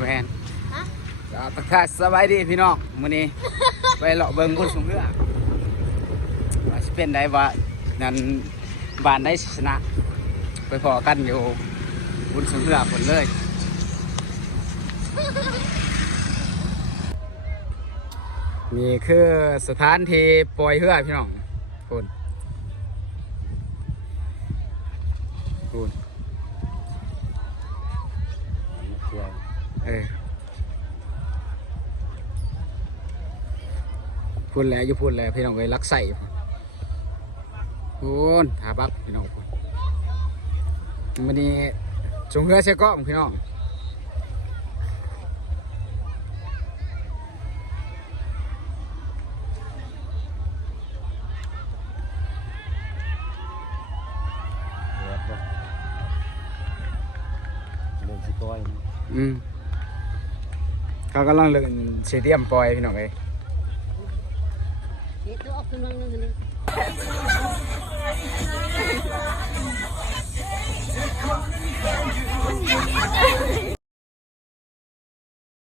แมนตักทายสบายดีพี่น้องมื้อนี้ไปเลาะเบิ่งบุญสงเรือว่าสิเป็นได้ว่านั่นบ้านได้ชนะไปพอกันอยู่บุญสงเรือผลเลยนี่คือสถานที่ปล่อยเรือพี่น้องคุณพูดแล้วอยู่พูดแล้วพี่น้องเลยรักใส่พูนหาบักพี่น้องพูนวันนี้จงเรือเชก้อมพี่น้องเขากำลังเล่นสเตเดียมปล่อยพี่น้องเลย